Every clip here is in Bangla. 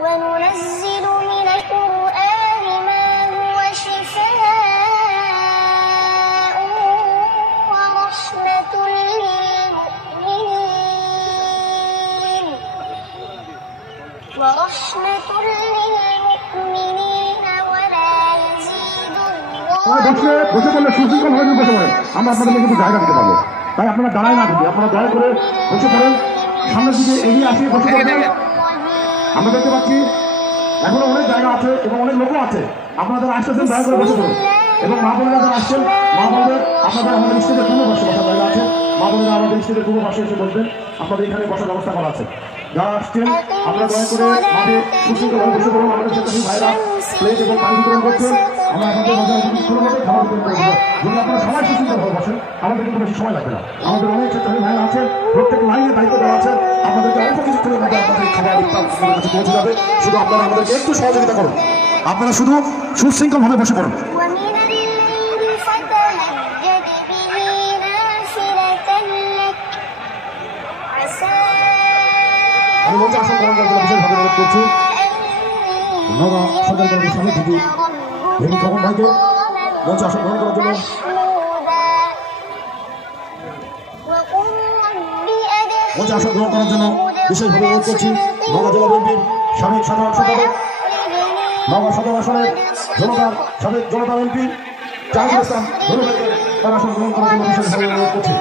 وننزل من القرآن ما هو شفاء ورحمة للمؤمنين ولا يزيد বসে পড়লে সুশৃঙ্খল হয়ে বসে পড়েন, আমরা আপনাদের কিন্তু জায়গা দিতে পারবো। তাই আপনারা দাঁড়ায় না দিদি, আপনারা দয়া করে বসে পড়েন, সামনের দিকে এগিয়ে আসি, বসে পড়বেন। আমরা দেখতে পাচ্ছি এখনো অনেক জায়গা আছে এবং অনেক লোকও আছে। আপনারা যারা আসতেছেন দয়া করে বসে পড়ুন, এবং মা বোনেরা যারা আসছেন, মা বোনদের আপনাদের আমাদের স্টেজের পূর্ব পাশে বসার জায়গা আছে। মা বোনেরা আমাদের স্টেজের পূর্ব পাশে এসে বসবেন, আপনাদের এখানে বসার ব্যবস্থা করা আছে। যারা আসছেন আপনারা দয়া করে মাঠে সুশৃঙ্খলভাবে বসে পড়ুন। আমাদের স্বেচ্ছাসেবী ভাইরা প্লেট এবং পানি বিতরণ করছেন। আমরা আপনাদের বাজার স্কুলমতো খাবার বিতরণ করবো। যদি আপনারা সবাই সুশৃঙ্খলভাবে বসেন, আমাদের কিন্তু বেশি সময় লাগবে না। আমাদের অনেক স্বেচ্ছাসেবী ভাইরা আছেন, প্রত্যেক লাইনে দায়িত্ব দেওয়া আছে। আপনাদেরকে অল্প কিছুক্ষণের মধ্যে আপনাদের খাবার আপনাদের কাছে পৌঁছে যাবে। শুধু আপনারা আমাদেরকে একটু সহযোগিতা করুন। আপনারা শুধু সুশৃঙ্খলভাবে বসে পড়ুন। আমি মঞ্চে আসন গ্রহণ করার জন্য বিশেষভাবে অনুরোধ করছি নগা সরকারি কলেজের সামনে দিদি ভেনি খবর ভাইকে মঞ্চে আসন গ্রহণ করার জন্য বিশেষভাবে অনুরোধ করছি নগা জেলা বিএনপির সাবেক সাধারণ সম্পাদক, নগা সদর আসনের সাবেক জনতা এমপি জাহিদুল ইসলাম ধনু ভাইকে তার আসন গ্রহণ করার জন্য বিশেষভাবে অনুরোধ করছি।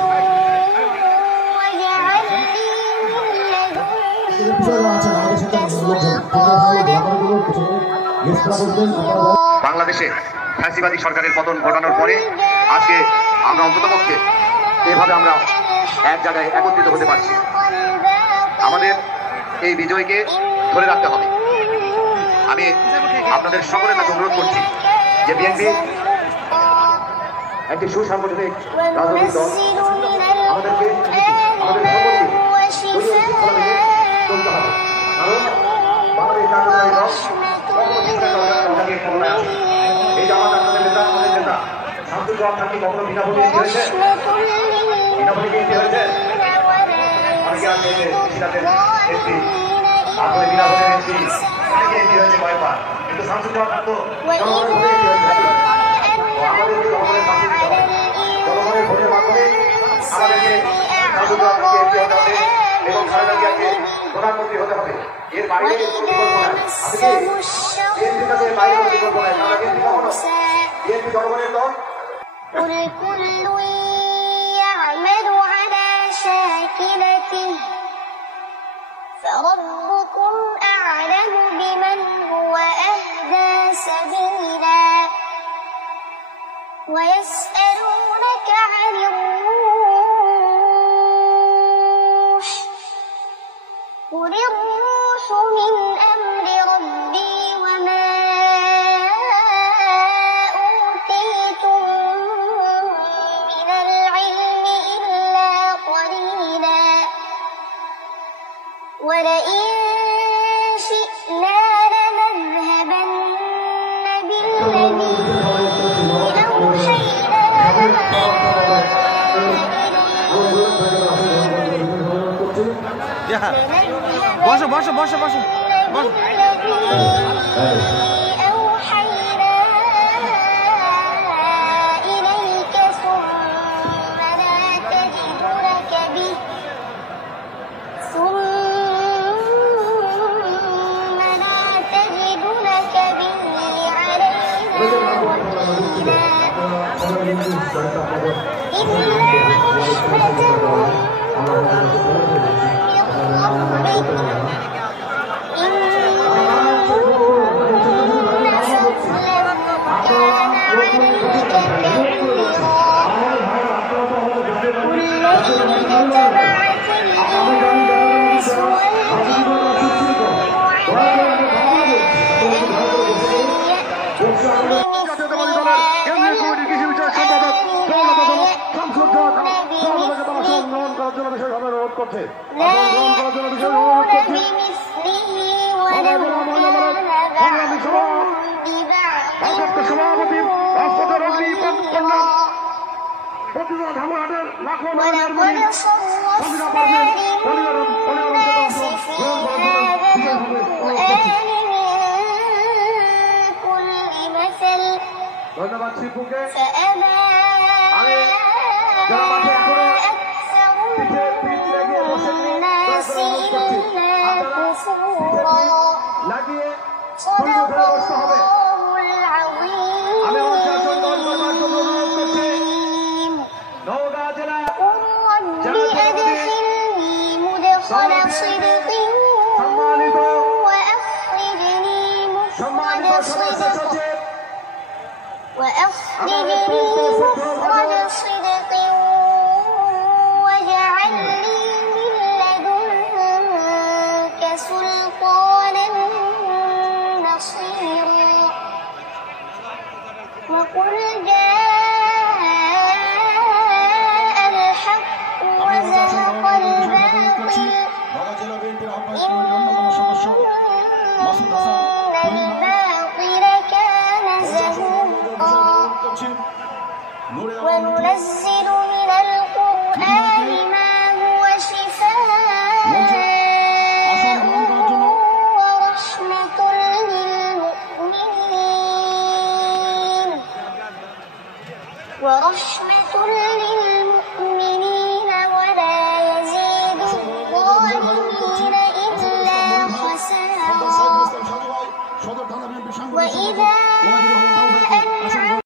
বাংলাদেশে ফ্যাসিবাদী সরকারের পতন ঘটানোর পরে আজকে আমরা অন্ততপক্ষে এভাবে আমরা এক জায়গায় একত্রিত হতে পারছি। আমাদের এই বিজয়কে ধরে রাখতে হবে। আমি আপনাদের সকলের কাছে অনুরোধ করছি যে বিএনপি একটি সুসাংগঠনিক রাজনৈতিক দল, আমাদেরকে আমাদের সকলকে চলতে হবে। কারণ বাংলাদেশ জাতীয়তাবাদী দল এই জামাত আপনাদের নেতা, আমাদের নেতা শামসুল হক থাকি কখনো বিনাভূতি এমপি হয়েছে? বিনাভূতি এমপি হয়েছে? অনেকে আছে এমপি, তারপরে বিনাভূতির এমপি, অনেকে এমপি হয়েছে কয়েকবার, কিন্তু শামসুল হক থাকতো জনগণের ভোটে এমপি হয়েছে। আমাদেরকে জনগণের পাশে দিতে হবে। জনগণের ভোটের মাধ্যমে আমাদেরকে শামসুল হক থাকি এমপি হতে হবে এবং খালেদা জিয়াকে প্রধানমন্ত্রী হতে হবে। এর বাইরে বিকল্প নাই। আপনি বিএনপির কাছে বাইরে বিকল্প নাই। আমরা বিএনপি কখনো বিএনপি জনগণের দল। فربكم أعلم بمن هو أهدى سبيلا ويسألونك عن الروح قل الروح من أمر ربي وما أوتيتم من العلم إلا قليلا ولئن شئنا لنذهبن بالذي বসো বসো বসো বসো বসো। সভাপতি রাজপথের অগ্নি কন্যা প্রতিদিন ধামহাটের লাখো كل مثل ধন্যবাদ শিবুকে। فأبى যারা মাঠে এখনো أكثر পিঠে পিঠ লাগিয়ে বসেননি, الناس দয়া করে অনুরোধ করছি إلا আপনারা পিঠে كفورا পিঠ লাগিয়ে ধৈর্য صدق ধরে বসতে হবে। الله আমি আমার চারজন দল করবার জন্য অনুরোধ করছি। العظيم নওগাঁ জেলা قل رب أدخلني مدخل صدق সম্মানিত وأخرجني সম্মানিত مخرج সদস্য صدق সচিব وأخرجني مخرج صدق واجعل لي من لدنك سلطانا نصيرا وقل جاء الحق وزهق الباطل ঢাকা জেলা বিএনপির আহ্বায়ক কমিটির অন্যতম সদস্য মাসুদ হাসান إن الباطل كان زهوقا নূরে وننزل من القرآن ما هو شفاء ورحمة للمؤمنين